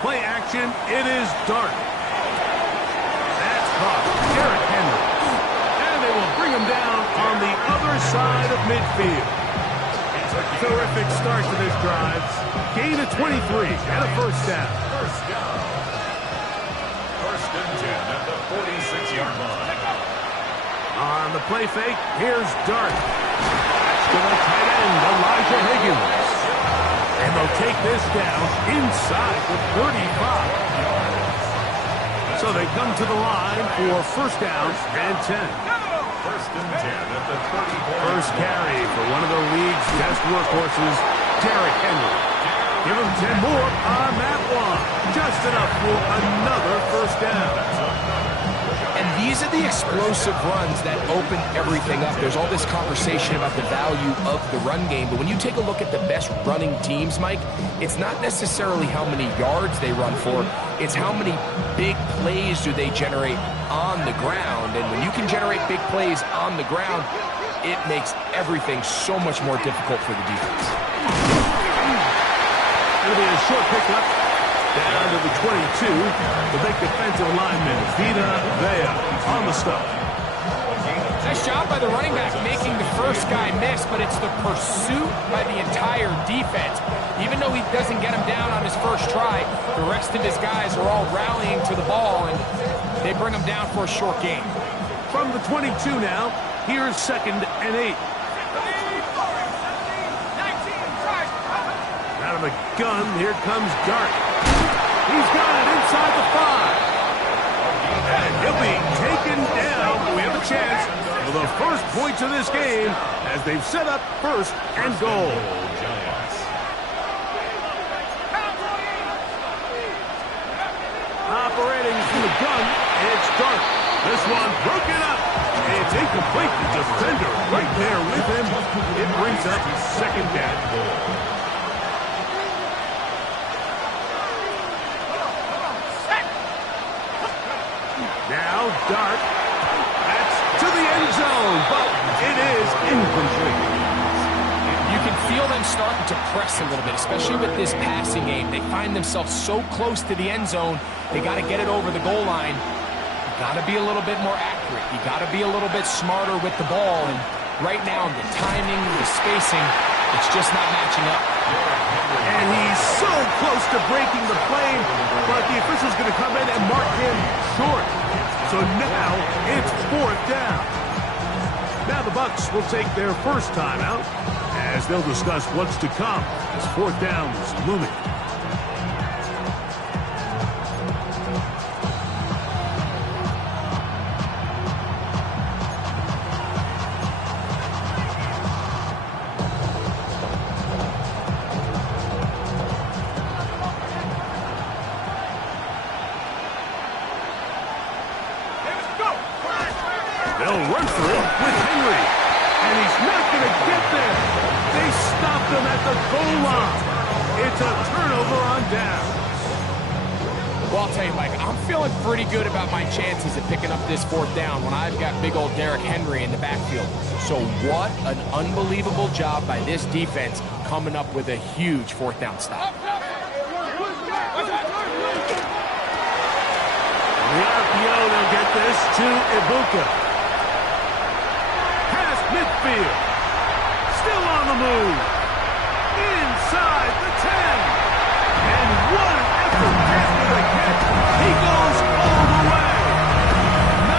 Play action, it is Dart. That's caught. Derrick Henry. And they will bring him down on the other side of midfield. Terrific start to this drive. Gain of 23 and a first down. First and 10 at the 46-yard line. On the play fake, here's Dart. That's to the tight end, Elijah Higgins. And they'll take this down inside the 35. So they come to the line for first down and 10. First and 10 at the 34. First carry for one of the league's best workhorses, Derrick Henry. Give him 10 more on that one. Just enough for another first down. And these are the explosive runs that open everything up. There's all this conversation about the value of the run game, but when you take a look at the best running teams, Mike, it's not necessarily how many yards they run for, it's how many big plays do they generate on the ground. And when you can generate big plays on the ground, it makes everything so much more difficult for the defense. It'll be a short pickup. Down to the 22, the big defensive lineman, Vita Vea, on the stop. Nice job by the running back making the first guy miss, but it's the pursuit by the entire defense. Even though he doesn't get him down on his first try, the rest of his guys are all rallying to the ball, and they bring him down for a short gain. From the 22 now, here's second and 8. Out of the gun, here comes Dart. He's got it inside the 5. And he'll be taken down. We have a chance for the first points of this game as they've set up first and goal. Operating from the gun, it's Dart. This one broken up. It's incomplete. The defender right there with him. It brings up second down. Now Dart, that's to the end zone, but it is incomplete. You can feel them starting to press a little bit, especially with this passing game. They find themselves so close to the end zone, they got to get it over the goal line. You got to be a little bit more accurate. You got to be a little bit smarter with the ball, and right now the timing, the spacing, it's just not matching up. And he's so close to breaking the play, but the official's going to come in and mark him short. So now it's fourth down. Now the Bucs will take their first timeout as they'll discuss what's to come as fourth down is looming. They'll run for it with Henry. And he's not going to get there. They stopped him at the goal line. It's a turnover on down. Well, I'll tell you, Mike, I'm feeling pretty good about my chances of picking up this fourth down when I've got big old Derrick Henry in the backfield. So what an unbelievable job by this defense coming up with a huge fourth down stop. The RPO, they'll get this to Ibuka. Midfield, still on the move, inside the 10, and what an effort after the catch. He goes all the way. 99.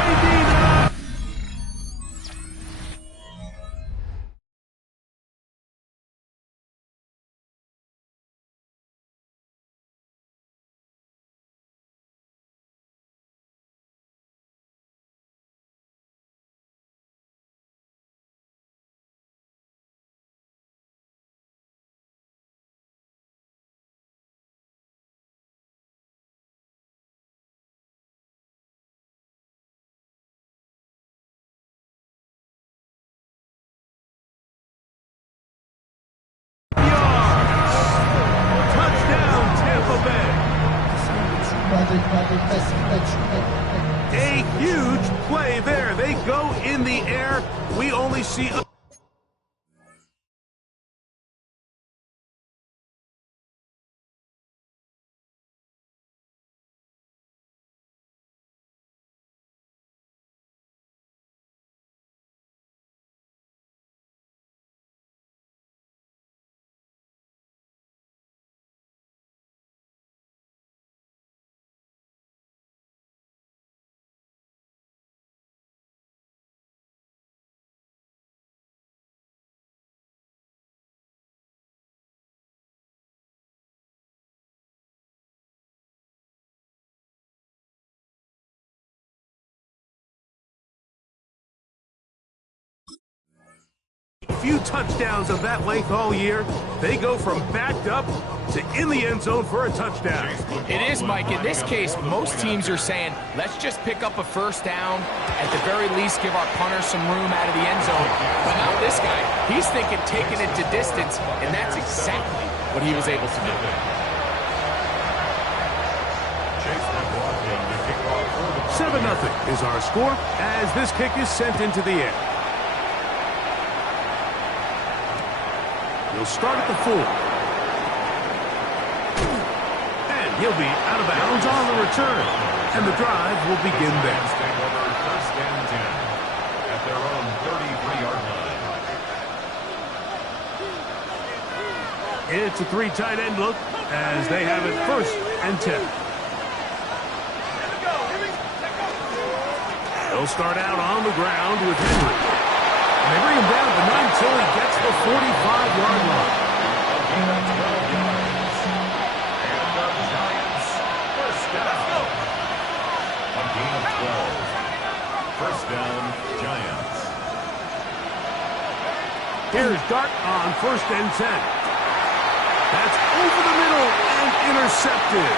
A huge play there. They go in the air. We only see few touchdowns of that length all year. They go from backed up to in the end zone for a touchdown. It is, Mike. In this case, most teams are saying, let's just pick up a first down. At the very least, give our punter some room out of the end zone. But not this guy. He's thinking taking it to distance, and that's exactly what he was able to do. 7-0 is our score as this kick is sent into the air. He'll start at the 4. And he'll be out of bounds on the return. And the drive will begin there. First and 10 at their own 33-yard line. It's a 3 tight end look as they have it first and 10. They'll start out on the ground with Henry. And they bring him down at the 9 until he gets the 45-yard line. And the Giants first down. A gain of 12. First down, Giants. Here's Dart on first and 10. That's over the middle and intercepted.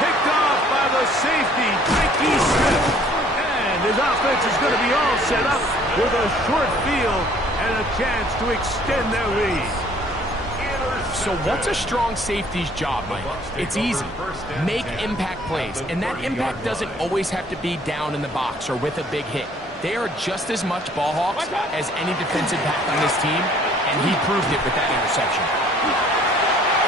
Picked off by the safety, Mikey Smith. And his offense is going to be all set up with a short field and a chance to extend their lead. So what's a strong safety's job, Mike? It's easy. Make impact plays. And that impact doesn't always have to be down in the box or with a big hit. They are just as much ball hawks as any defensive back on this team, and he proved it with that interception.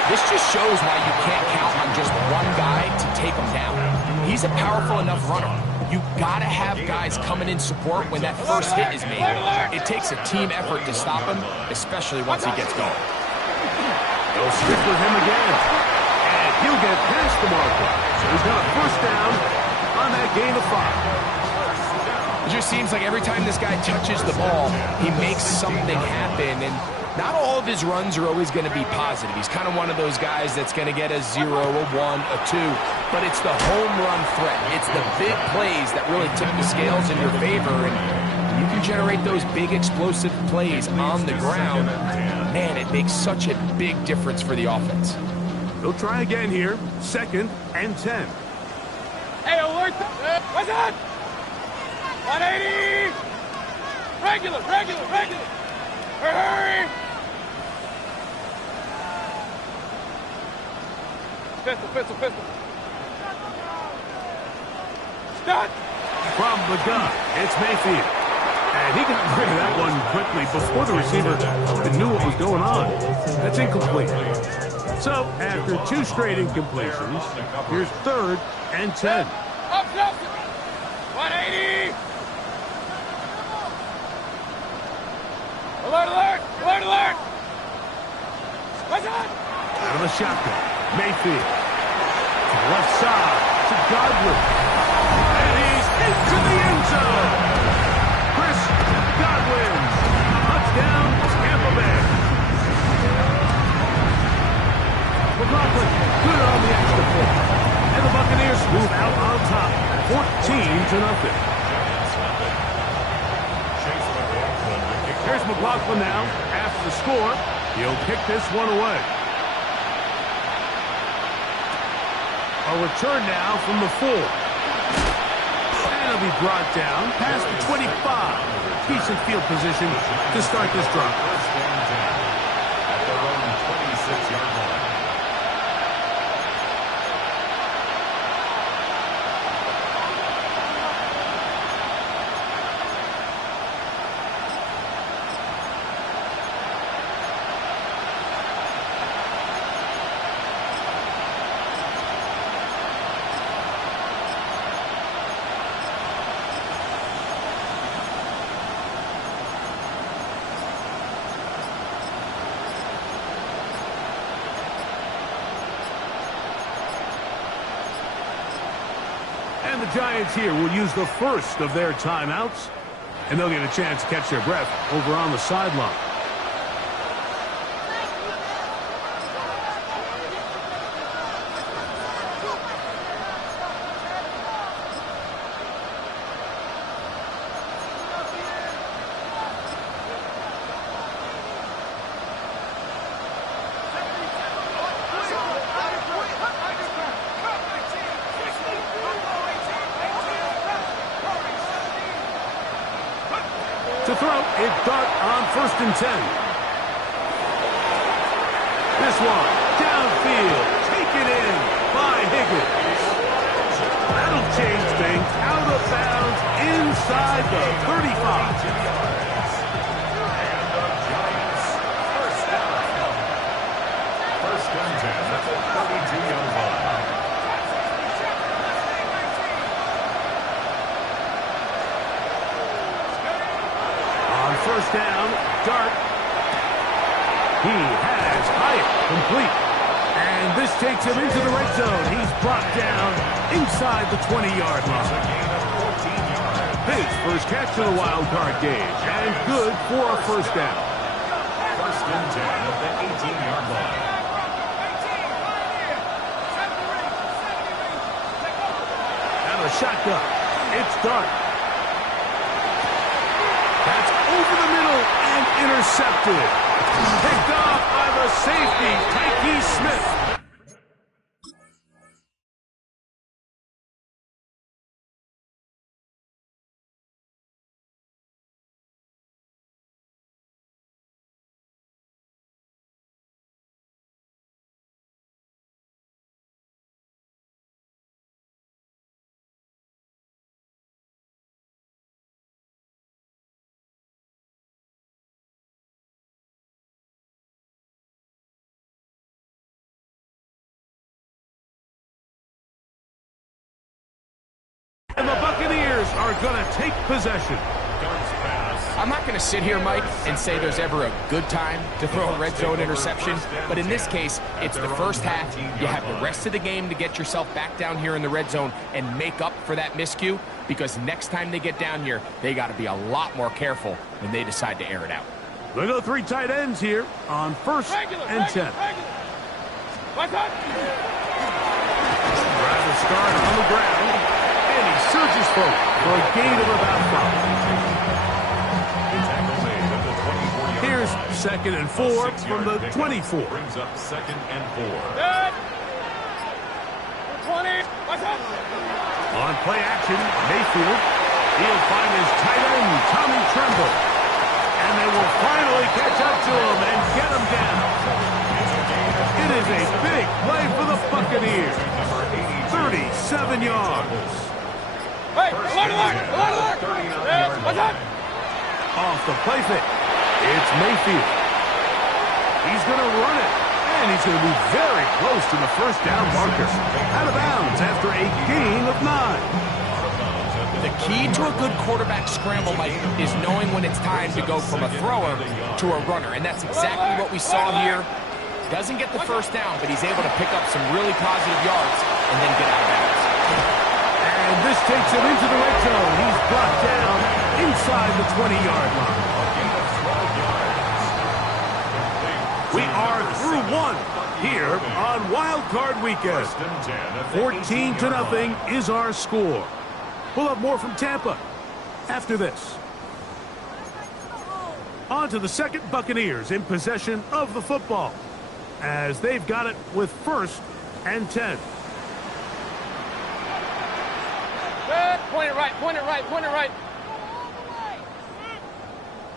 This just shows why you can't count on just one guy to take him down. He's a powerful enough runner. You gotta have guys coming in support when that first hit is made. It takes a team effort to stop him, especially once he gets going. They'll stick with him again. And he'll get past the marker. So he's got a first down on that gain of 5. It just seems like every time this guy touches the ball, he makes something happen. And not all of his runs are always going to be positive. He's kind of one of those guys that's going to get a 0, a 1, a 2. But it's the home run threat. It's the big plays that really tip the scales in your favor. And you can generate those big explosive plays on the ground. Man, it makes such a big difference for the offense. They'll try again here. Second and 10. Hey, alert! What's that? 180! Regular! Hurry! Pistol! Start! From the gun, it's Mayfield. And he got rid of that one quickly before the receiver even knew what was going on. That's incomplete. So, after 2 straight incompletions, here's third and 10. Up! 180! Alert! What's that? Out of the shotgun, Mayfield. To the left side, to Godwin. And he's into the end zone. Chris Godwin. Touchdown, Tampa Bay. McLaughlin, good on the extra point. And the Buccaneers move out on top, 14-0. Here's McLaughlin now. After the score, he'll kick this one away. A return now from the 4. And he'll be brought down past the 25. Decent field position to start this drive. First and 10 at their own 26-yard line. And the Giants here will use the first of their timeouts. And they'll get a chance to catch their breath over on the sideline. To throw, it's Dart on 1st and 10. This one, downfield, taken in by Higgins. That'll change things. Out of bounds, inside the 35. On 1st down, Dart. He has Hyatt complete. And this takes him into the red zone. He's brought down inside the 20-yard line. His first catch of the wild card game. And good for a 1st down. 1st and 10 at the 18-yard line. Now a shotgun. It's Dart. That's over the middle and intercepted. Picked off by the safety, Tyke Smith. And the Buccaneers are going to take possession. I'm not going to sit here, Mike, and say there's ever a good time to throw a red zone interception, but in this case, it's the first half. You have the rest of the game to get yourself back down here in the red zone and make up for that miscue, because next time they get down here, they got to be a lot more careful when they decide to air it out. They go 3 tight ends here on 1st and 10. Rather start on the ground. And he surges forward for a gain of about 5. Here's 2nd and 4 from the 24. Brings up 2nd and 4. 20. On play action, Mayfield. He'll find his tight end, Tommy Tremble. And they will finally catch up to him and get him down. It is a big play for the Buccaneers. 37 yards. Hey, alert! Off the play fake. It's Mayfield. He's going to run it. And he's going to be very close to the 1st down marker. Out of bounds after a gain of 9. The key to a good quarterback scramble, Mike, is knowing when it's time to go from a thrower to a runner. And that's exactly what we saw here. Doesn't get the 1st down, but he's able to pick up some really positive yards and then get out of bounds. And this takes him into the red zone. He's brought down inside the 20-yard line. We are through 1 here on Wild Card Weekend. 14-0 is our score. We'll have more from Tampa after this. On to the 2nd Buccaneers in possession of the football, as they've got it with 1st and 10. Point it right, point it right, point it right.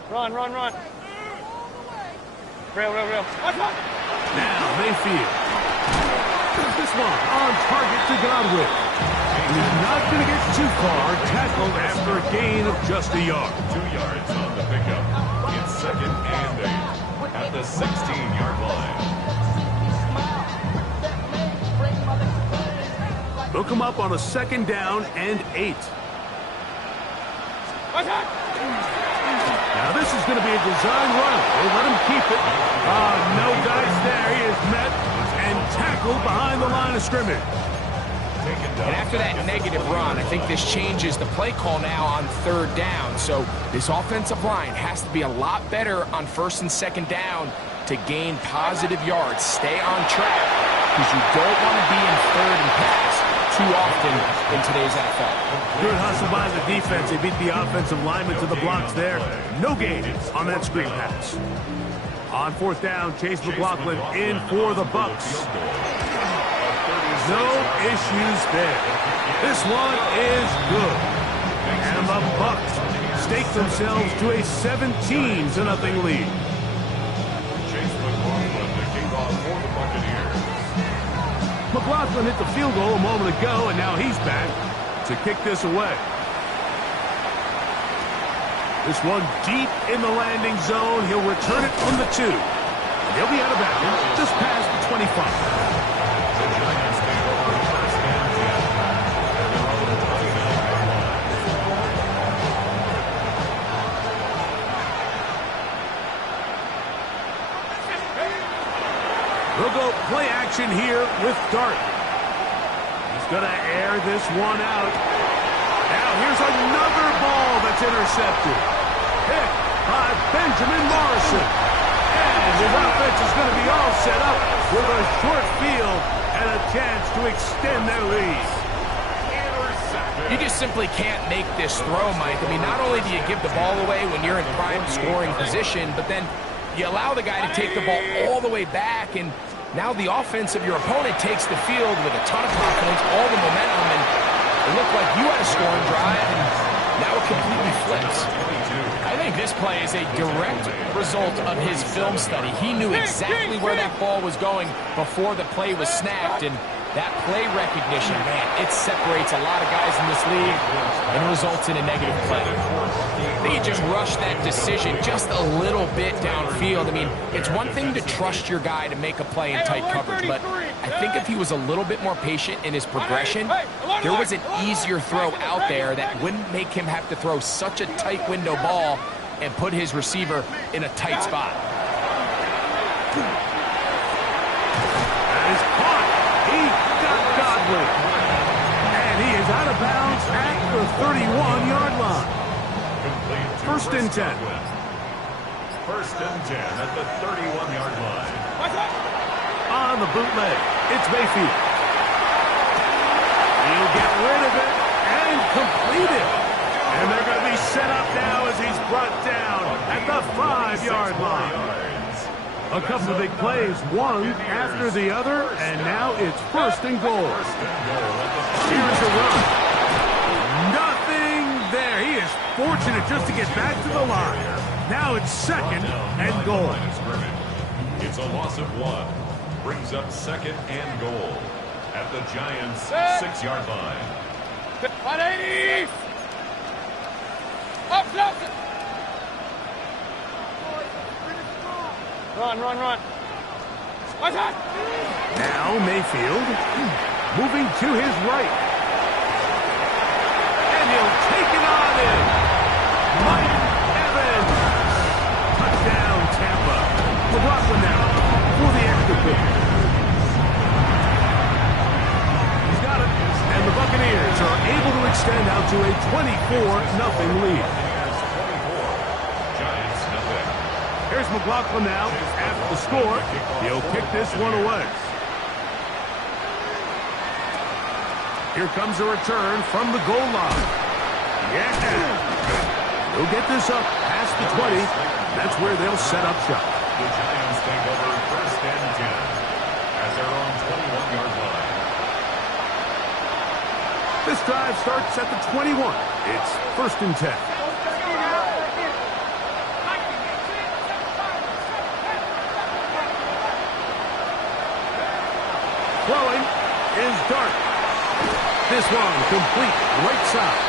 Run. Rail. Now Mayfield. This one on target to Godwin. He's not going to get too far. Tackled after a gain of just a yard. 2 yards on the pickup. It's 2nd and 8 at the 16-yard line. They'll come up on a 2nd down and 8. Now this is going to be a design run. They let him keep it. No guys there. He is met and tackled behind the line of scrimmage. And after that negative run, I think this changes the play call now on 3rd down. So this offensive line has to be a lot better on 1st and 2nd down to gain positive yards. Stay on track, because you don't want to be in 3rd and pass too often in today's NFL. Good hustle by the defense. They beat the offensive lineman to the blocks there. No gain on that screen pass. On 4th down, Chase McLaughlin in for the Bucs. No issues there. This one is good. And the Bucs stake themselves to a 17-0 lead. Chase McLaughlin, the kickoff for the Buccaneers. McLaughlin hit the field goal a moment ago, and now he's back to kick this away. This one deep in the landing zone. He'll return it on the 2. And he'll be out of bounds just past the 25. The Giants take over first and 10 at their own 29-yard line. We'll go play action here with Dart. He's going to air this one out. Now here's another ball that's intercepted. Picked by Benjamin Morrison. And his offense is going to be all set up with a short field and a chance to extend their lead. You just simply can't make this throw, Mike. I mean, not only do you give the ball away when you're in prime scoring position, but then you allow the guy to take the ball all the way back, and now the offense of your opponent takes the field with a ton of confidence, all the momentum, and it looked like you had a scoring drive, and now it completely flips. I think this play is a direct result of his film study. He knew exactly where that ball was going before the play was snapped, and that play recognition, man, it separates a lot of guys in this league and results in a negative play. I think he just rushed that decision just a little bit downfield. I mean, it's one thing to trust your guy to make a play in tight coverage, but I think if he was a little bit more patient in his progression, there was an easier throw out there that wouldn't make him have to throw such a tight window ball and put his receiver in a tight spot. That is caught. He got Godwin. And he is out of bounds at the 31-yard line. First and 10. First and 10 at the 31-yard line. On the bootleg, it's Mayfield. He'll get rid of it and complete it. And they're going to be set up now as he's brought down at the 5-yard line. A couple of big plays, one after the other, and now it's first and goal. Here's a run. Nothing there. He is fortunate just to get back to the line. Now it's second and goal. It's a loss of 1. Brings up second and goal at the Giants' 6-yard line. 180! Up, up! Run. What's that? Now Mayfield moving to his right. And he'll take it on in. Mike Evans. Touchdown, Tampa. McLaughlin now for the extra point. He's got it. And the Buccaneers are able to extend out to a 24-0 lead. Here's McLaughlin now after the score. He'll kick this one away. Here comes a return from the goal line. Yeah. He'll get this up past the 20. That's where they'll set up shop. The Giants take over first and 10 at their own 21-yard line. This drive starts at the 21. It's first and 10. Throwing is Dart. This one complete right side.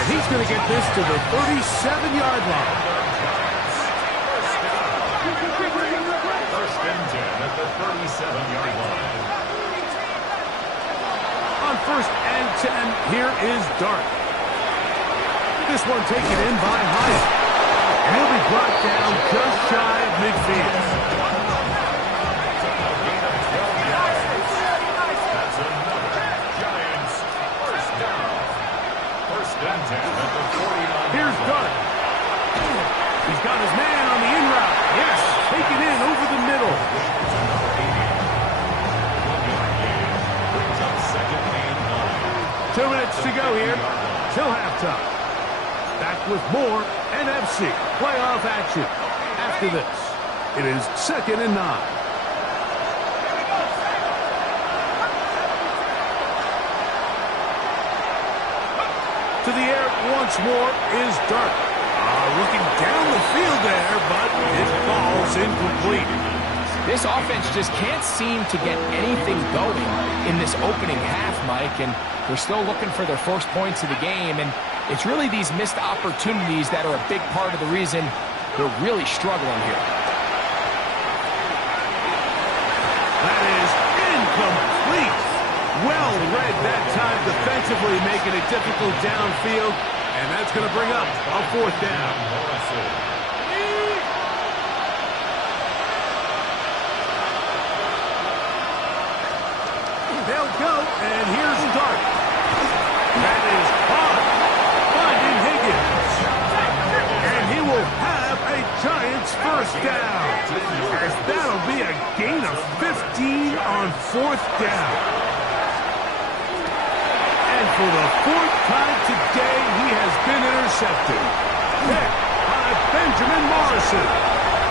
And he's going to get this to the 37-yard line. First and 10 at the 37-yard line. On first and 10, here is Dart. This one taken in by Hyatt. And he'll be brought down just shy of midfield. Here's Dart. He's got his man on the in route. Yes, taken in over the middle. Brings up second and 9. 2 minutes to go here till halftime. Back with more NFC playoff action. After this, it is second and 9. To the air once more is Dart. Looking down the field there, but it falls incomplete. This offense just can't seem to get anything going in this opening half, Mike, and they're still looking for their first points of the game, and it's really these missed opportunities that are a big part of the reason they're really struggling here. That is incomplete. Well read that time defensively, making it difficult downfield, and that's going to bring up a fourth down. They'll go, and here's Dart. That is caught, finding Higgins. And he will have a Giants first down. As that'll be a gain of 15 on fourth down. And for the fourth time today, he has been intercepted. Picked by Benjamin Morrison.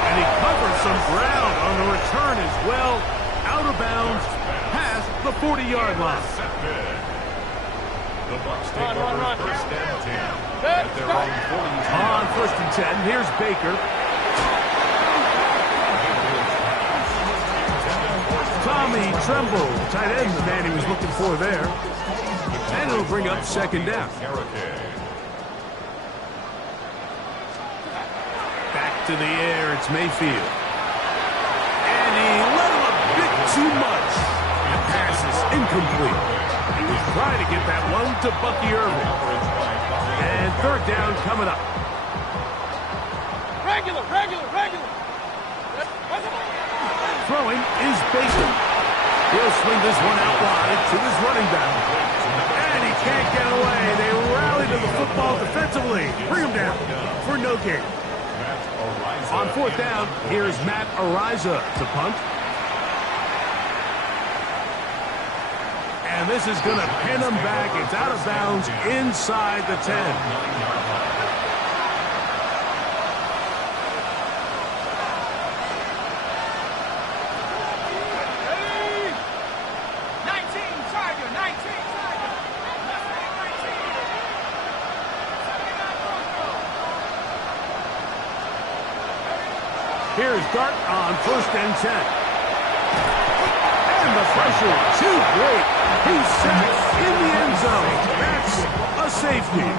And he covered some ground on the return as well. Out of bounds, past the 40-yard line. The Bucs take over first and 10 at their own 42. On first and 10, here's Baker. Tommy Tremble, tight end, the man he was looking for there. And it'll bring up second down. Back to the air, it's Mayfield. And he let him a bit too much. The pass is incomplete. He was trying to get that one to Bucky Irving. And third down coming up. Regular. Throwing is Baker. He'll swing this one out wide to his running back. And he can't get away. They rally to the football defensively. Bring him down for no gain. On fourth down, here's Matt Ariza to punt. And this is going to pin him back. It's out of bounds inside the 10. Here's Dart on first and 10. And the pressure too great. He's sacked in the end zone. That's a safety.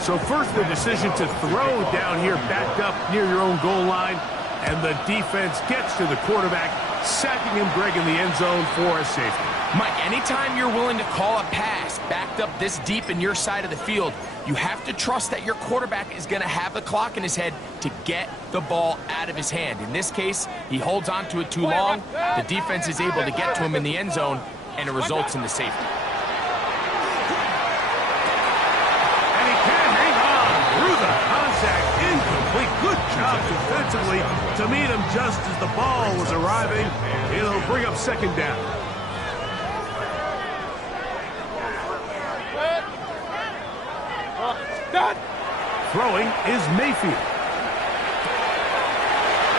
So first the decision to throw down here backed up near your own goal line. And the defense gets to the quarterback, sacking him, Greg, in the end zone for a safety. Mike, anytime you're willing to call a pass backed up this deep in your side of the field, you have to trust that your quarterback is going to have the clock in his head to get the ball out of his hand. In this case, he holds on to it too long. The defense is able to get to him in the end zone, and it results in the safety. And he can't hang on through the contact. Incomplete. Good job defensively to meet him just as the ball was arriving. It'll bring up second down. Throwing is Mayfield.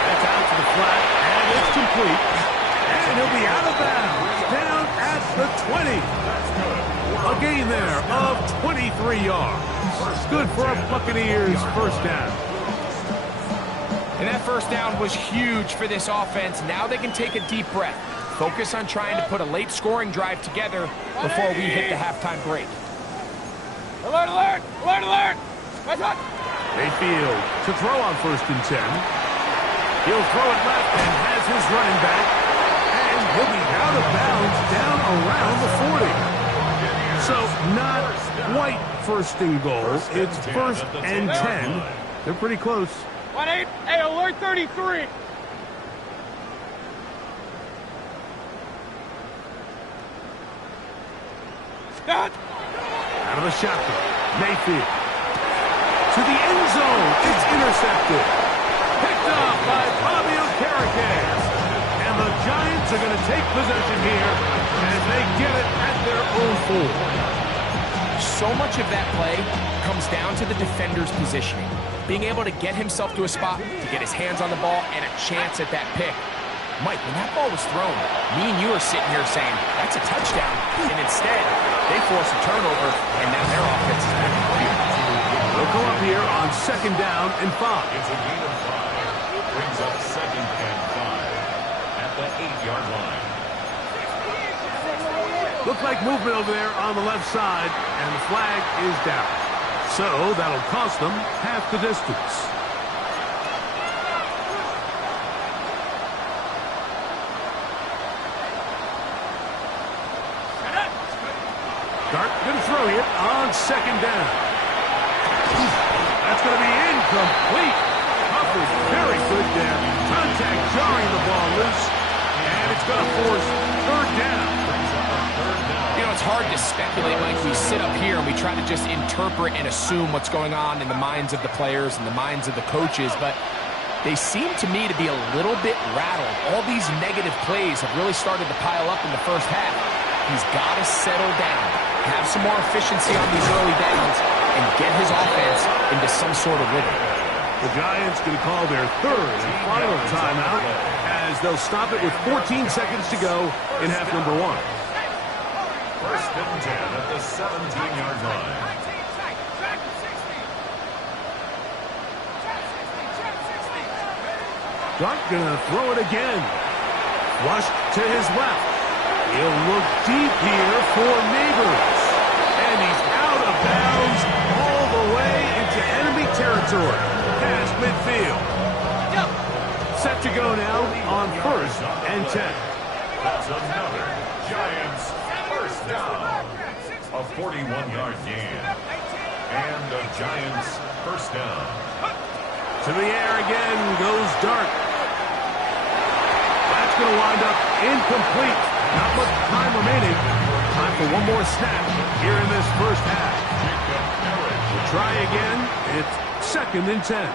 That's out to the flat, and it's complete. And he'll be out of bounds, down at the 20. A gain there of 23 yards. Good for a Buccaneers first down. And that first down was huge for this offense. Now they can take a deep breath. Focus on trying to put a late scoring drive together before we hit the halftime break. Alert, alert! Alert, alert! Mayfield to throw on first and 10. He'll throw it left and has his running back. And he'll be out of bounds down around the 40. So not quite first and goal. It's first and 10. They're pretty close. 1-8. Hey, alert 33. Stop. Out of the shotgun. Mayfield. To the end zone. It's intercepted. Picked up by Bobby Okereke. And the Giants are going to take possession here as they get it at their own 4. So much of that play comes down to the defender's positioning. Being able to get himself to a spot, to get his hands on the ball, and a chance at that pick. Mike, when that ball was thrown, me and you are sitting here saying, that's a touchdown. And instead, they force a turnover, and now their offense is back in the field. They'll come up here on 2nd down and 5. It's a gain of 5. Brings up 2nd and 5 at the 8-yard line. Looks like movement over there on the left side, and the flag is down. So that'll cost them half the distance. Dart going to throw here on 2nd down. That's going to be incomplete. Huff is very good there. Contact jarring the ball loose, and it's going to force 3rd down. You know, it's hard to speculate, Mike. We sit up here and we try to just interpret and assume what's going on in the minds of the players and the minds of the coaches, but they seem to me to be a little bit rattled. All these negative plays have really started to pile up in the first half. He's got to settle down, have some more efficiency on these early downs, and get his offense into some sort of rhythm. The Giants going to call their 3rd and final timeout as they'll stop it with 14 seconds to go in half number 1. 1st and 10 at the 17-yard line. Dart going to throw it again. Flushed to his left. He'll look deep here for Neighbors. And he's out of bounds all the way into enemy territory. Past midfield. Set to go now on 1st and 10. That's another Giants 1st down. A 41-yard gain. And the Giants 1st down. To the air again goes Dart. That's going to wind up incomplete. Not much time remaining. Time for one more snap here in this first half. We'll try again. It's 2nd and 10.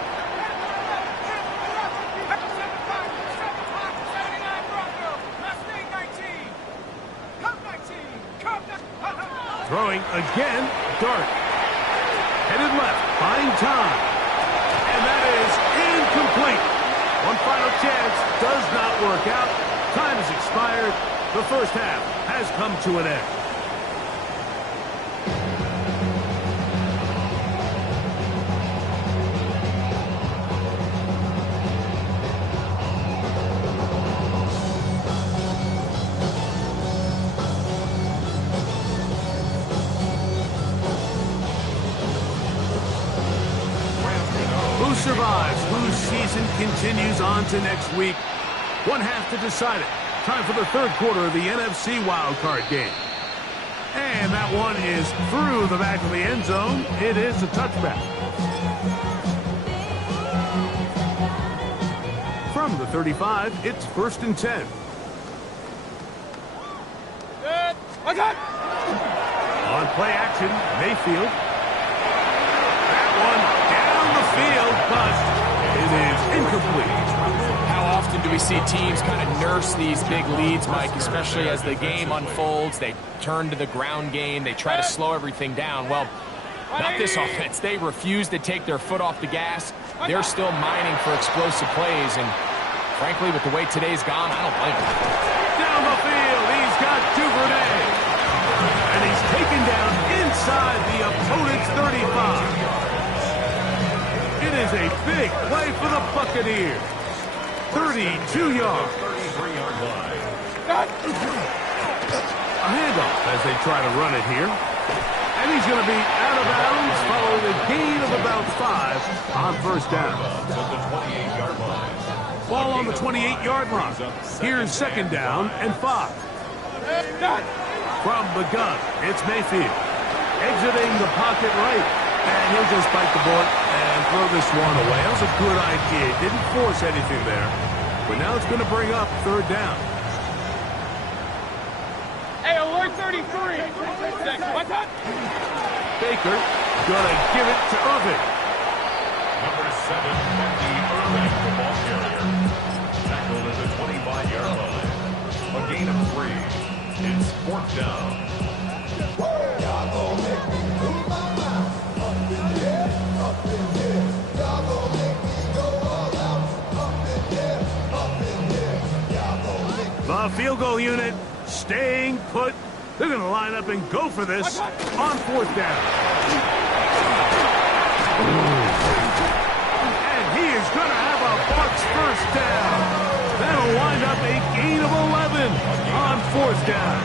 Throwing again, Dart. Headed left, buying time. And that is incomplete. One final chance does not work out. Time has expired. The first half has come to an end. Who survives? Whose season continues on to next week? One half to decide it. Time for the 3rd quarter of the NFC wildcard game. And that one is through the back of the end zone. It is a touchback. From the 35, it's 1st and 10. On play action, Mayfield. That one down the field, but it is incomplete. How often do we see teams kind of nurse these big leads, Mike, especially as the game unfolds? They turn to the ground game. They try to slow everything down. Well, not this offense. They refuse to take their foot off the gas. They're still mining for explosive plays, and frankly, with the way today's gone, I don't blame them. Down the field, he's got Duvernay. And he's taken down inside the opponent's 35. It is a big play for the Buccaneers. 32 yards. 33-yard line. A handoff as they try to run it here. And he's going to be out of bounds following a gain of about 5 on 1st down. At the 28-yard line. Ball on the 28-yard line. Here's 2nd down and 5. From the gun, it's Mayfield. Exiting the pocket right. And he'll just bite the bullet and throw this one away. That was a good idea. Didn't force anything there. But now it's going to bring up 3rd down. Hey, alert 33. What's up? Baker going to give it to Irving. Number 7, Bucky Irving, the ball carrier. Tackled at the 25-yard line. A gain of 3. It's 4th down. The field goal unit staying put. They're going to line up and go for this on 4th down. And he is going to have a Bucs first down. That'll wind up a gain of 11 on fourth down.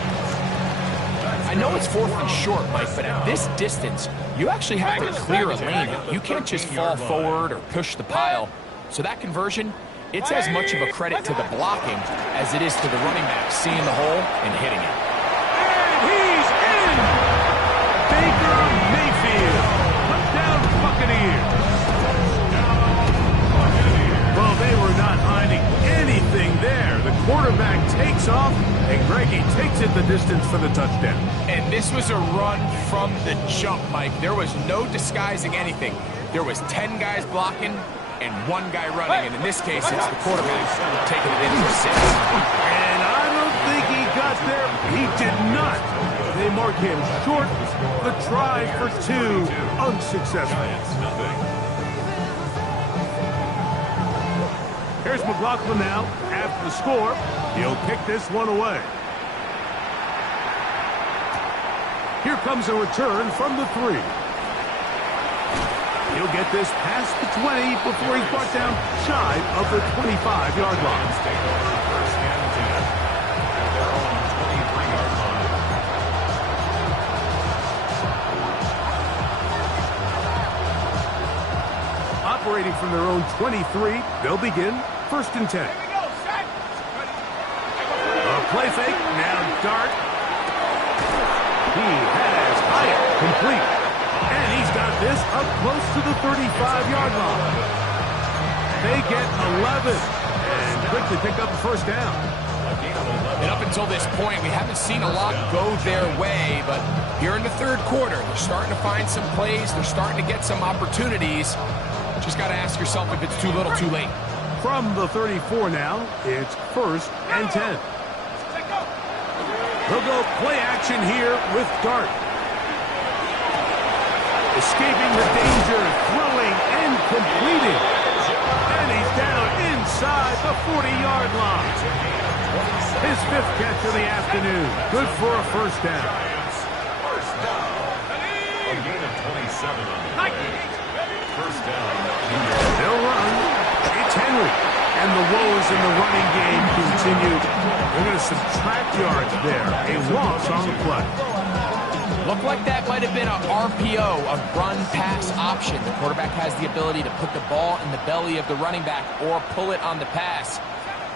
I know it's 4th and short, Mike, but at this distance, you actually have to clear a lane. You can't just fall forward or push the pile. So that conversion, it's as much of a credit to the blocking as it is to the running back seeing the hole and hitting it. And he's in! Baker Mayfield, touchdown Buccaneers. Well, they were not hiding anything there. The quarterback takes off, and Greggy takes it the distance for the touchdown. And this was a run from the jump, Mike. There was no disguising anything. There was 10 guys blocking and 1 guy running, and in this case, it's the quarterback taking it in for 6. And I don't think he got there. He did not. They mark him short. The try for 2, unsuccessful. Here's McLaughlin now. After the score, he'll kick this one away. Here comes a return from the 3. He'll get this past the 20 before he's brought down shy of the 25-yard line. First and 10 at their own 23-yard line. Operating from their own 23, they'll begin 1st and 10. A play fake, now Dart. He has Hyatt complete. And he's got this up close to the 35-yard line. They get 11 and quickly pick up a first down. And up until this point, we haven't seen a lot go their way, but here in the 3rd quarter, they're starting to find some plays. They're starting to get some opportunities. Just got to ask yourself if it's too little, too late. From the 34 now, it's 1st and 10. They'll go play action here with Dart. Escaping the danger, throwing and completing. And he's down inside the 40-yard line. His 5th catch of the afternoon. Good for a first down. First down. A gain of 27 on the play. First down. They'll run. It's Henry. And the woes in the running game continue. They're going to subtract yards there. A loss on the play. Looked like that might have been a RPO, a run-pass option. The quarterback has the ability to put the ball in the belly of the running back or pull it on the pass.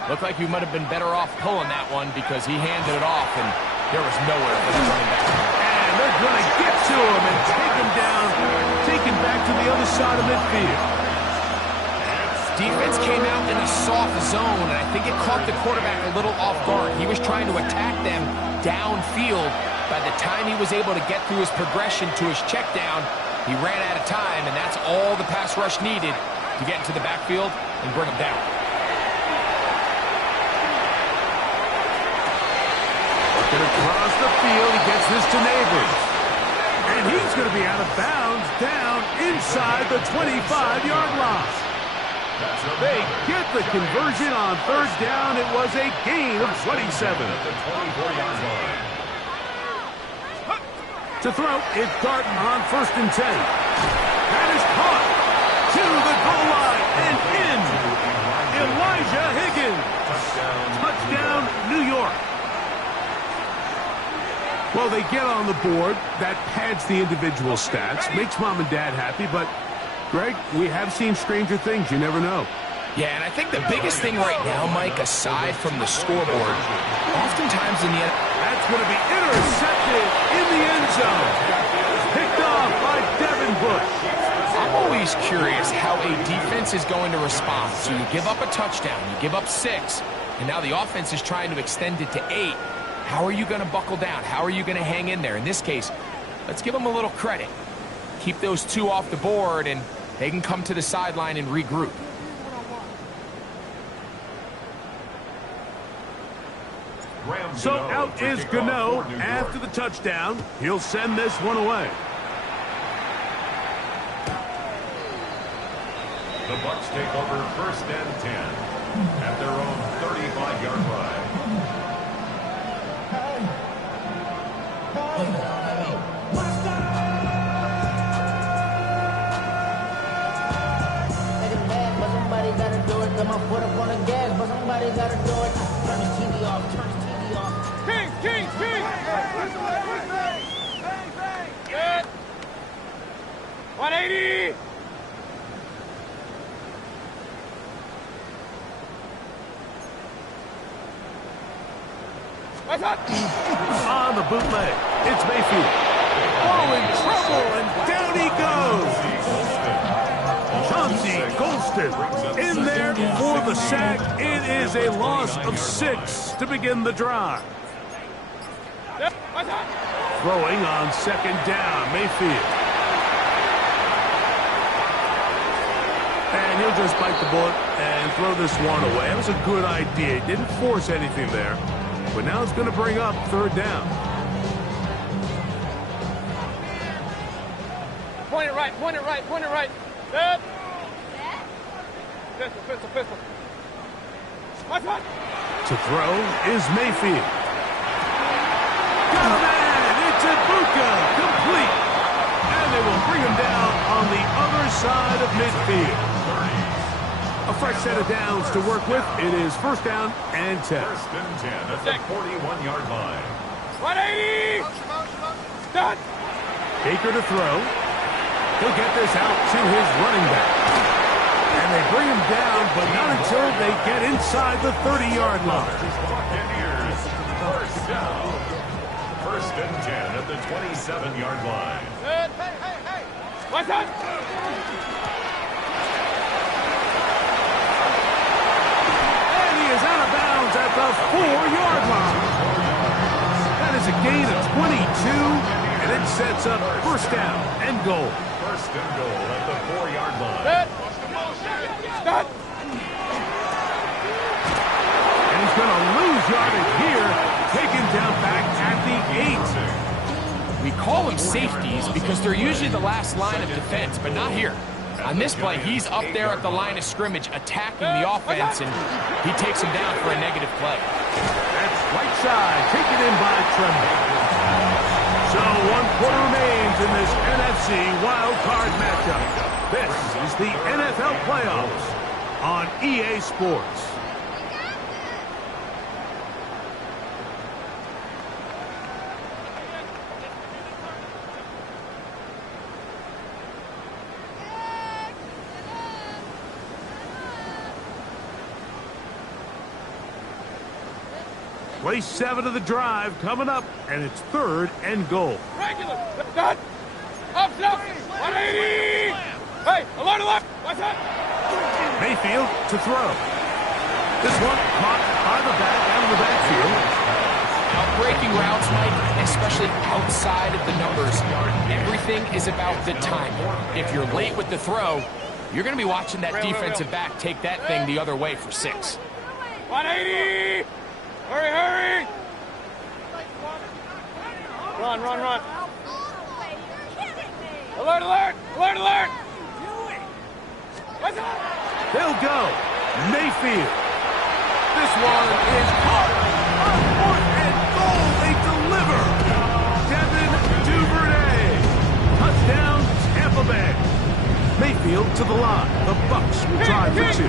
Looked like you might have been better off pulling that one because he handed it off, and there was nowhere for the running back. And they're going to get to him and take him down, take him back to the other side of midfield. Defense came out in a soft zone, and I think it caught the quarterback a little off guard. He was trying to attack them downfield. By the time he was able to get through his progression to his check down, he ran out of time, and that's all the pass rush needed to get into the backfield and bring him down. Working across the field, he gets this to Neighbors. And he's going to be out of bounds down inside the 25-yard line. They get the conversion on 3rd down. It was a gain of 27. The 24-yard line. To throw, it's Dart on 1st and 10. That is caught to the goal line and in. Elijah Higgins. Touchdown, New York. Well, they get on the board. That pads the individual stats, makes mom and dad happy, but Greg, we have seen stranger things. You never know. Yeah, and I think the biggest thing right now, Mike, aside from the scoreboard, oftentimes in the end, that's going to be intercepted in the end zone. Picked off by Devin Bush. I'm always curious how a defense is going to respond. So you give up a touchdown, you give up 6, and now the offense is trying to extend it to 8. How are you going to buckle down? How are you going to hang in there? In this case, let's give them a little credit. Keep those 2 off the board, and they can come to the sideline and regroup. So out is Gano after the touchdown. He'll send this one away. The Bucs take over 1st and 10 at their own 35-yard line. you gotta do it. Turn the TV off. Turn the TV off. Kings, Kings, Kings! Good. 180! What's up? On the bootleg, it's Mayfield. Oh, in trouble, and down he goes. Chauncey Golston in there for the sack. It is a loss of 6 to begin the drive. What's up? Throwing on second down, Mayfield. And he'll just bite the bullet and throw this one away. That was a good idea. He didn't force anything there. But now it's going to bring up third down. Point it right, point it right, point it right. Good. Pistol, pistol, pistol. What's up? To throw is Mayfield. Got a man! It's a Buca! Complete! And they will bring him down on the other side of midfield. A fresh set of downs to work with. It is first down and 10. First and 10 at the 41-yard line. 180! Done! Baker to throw. He'll get this out to his running back. And they bring him down, but not until they get inside the 30-yard line. Buccaneers, first down. First and 10 at the 27-yard line. Good. Hey, hey, hey! What's up? And he is out of bounds at the 4-yard line. That is a gain of 22, and it sets up first down and goal. First and goal at the 4-yard line. Good. Done! And he's going to lose yardage here, taken down back at the 8. We call them safeties because they're usually the last line of defense, but not here. On this play, he's up there at the line of scrimmage attacking the offense, and he takes him down for a negative play. That's right side, taken in by Tremble. So 1 quarter remains in this NFC wild card matchup. This is the NFL playoffs on EA Sports. Play 7 of the drive coming up, and it's third and goal. Regular. Done. Up, up. 180. Hey, alert, alert. What's up? Mayfield to throw. This one caught by the back out of the backfield. Breaking routes, Mike, especially outside of the numbers, everything is about the time. If you're late with the throw, you're going to be watching that defensive back take that thing the other way for 6. 180. Hurry, hurry. Run, run, run. Alert, alert. Alert, alert. What's up? They'll go. Mayfield. This one is caught. On 4th and goal. They deliver. Devin Duvernay. Touchdown, Tampa Bay. Mayfield to the line. The Bucs will drive for 2.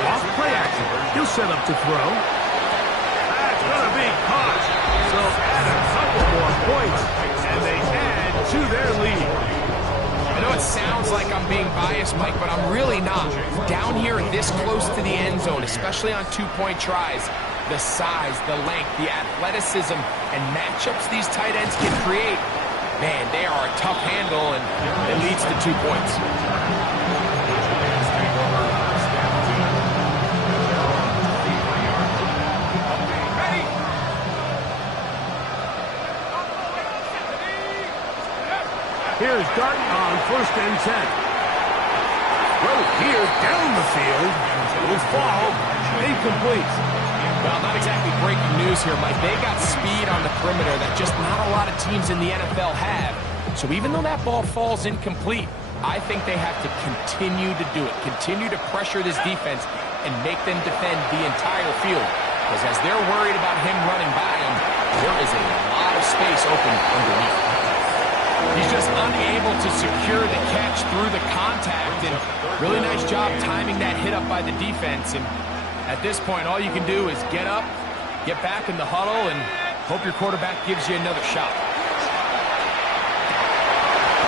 Off play action. He'll set up to throw. That's going to be caught. So add a couple more points, and they add to their lead. I know it sounds like I'm being biased, Mike, but I'm really not. Down here this close to the end zone, especially on 2-point tries, the size, the length, the athleticism, and matchups these tight ends can create, man, they are a tough handle, and it leads to 2 points. Here's Dart on first and 10. Throw here down the field. Will fall. Incomplete. Well, not exactly breaking news here, Mike. They got speed on the perimeter that just not a lot of teams in the NFL have. So even though that ball falls incomplete, I think they have to continue to do it. Continue to pressure this defense and make them defend the entire field. Because as they're worried about him running by them, there is a lot of space open underneath. He's just unable to secure the catch through the contact, and really nice job timing that hit up by the defense. And at this point, all you can do is get up, get back in the huddle, and hope your quarterback gives you another shot.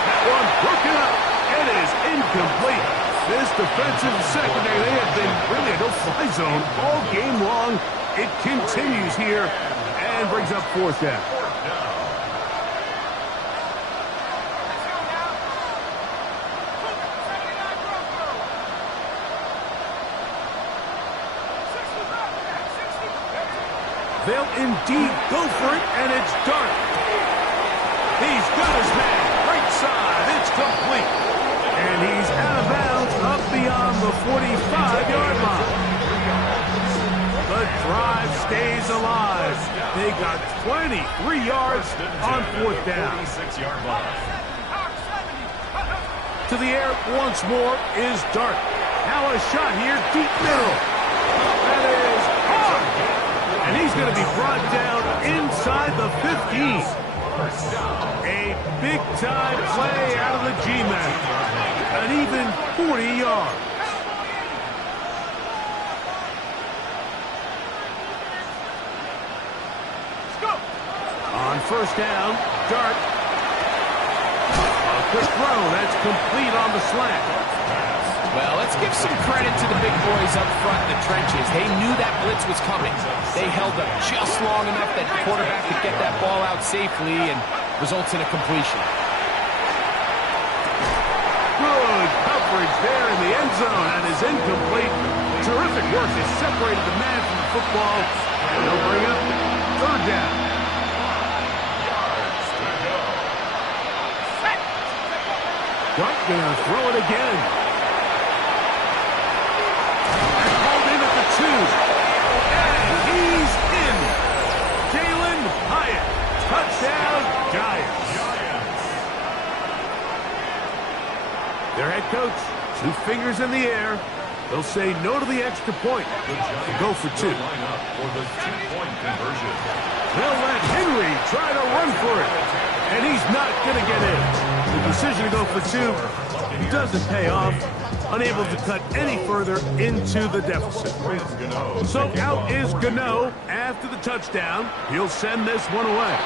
That one broken up. It is incomplete. This defensive secondary, they have been really a no-fly zone all game long. It continues here and brings up fourth down. They'll indeed go for it, and it's Dart. He's got his man. Right side. It's complete. And he's out of bounds up beyond the 45-yard line. The drive stays alive. They got 23 yards on fourth down. To the air once more is Dart. Now a shot here, deep middle. That is hard. And he's going to be brought down inside the 15. A big-time play out of the G-Man. An even 40 yards. On first down, Dart. A quick throw. That's complete on the slant. Well, let's give some credit to the big boys up front in the trenches. They knew that blitz was coming. They held up just long enough that the quarterback could get that ball out safely and results in a completion. Good coverage there in the end zone, and is incomplete. Terrific work has separated the man from the football, and they'll bring up third down. Dart gonna throw it again. And called in at the 2. And he's in. Jalen Hyatt. Touchdown, Giants. Their head coach, 2 fingers in the air. They'll say no to the extra point. Go for 2. They'll let Henry try to run for it. And he's not going to get in. The decision to go for 2 doesn't pay off. Unable to cut any further into the deficit. So out is Gano after the touchdown. He'll send this one away.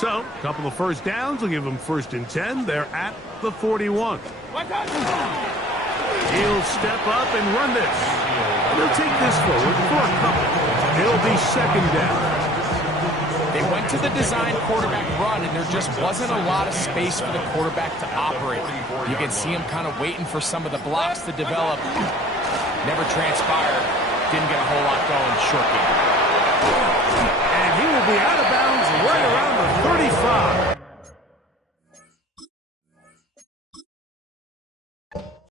So, a couple of first downs will give them 1st and 10. They're at the 41. He'll step up and run this. They'll take this forward for a couple. It'll be 2nd down. They went to the design quarterback run, and there just wasn't a lot of space for the quarterback to operate. You can see him kind of waiting for some of the blocks to develop. Never transpired. Didn't get a whole lot going. Short game. And he will be out of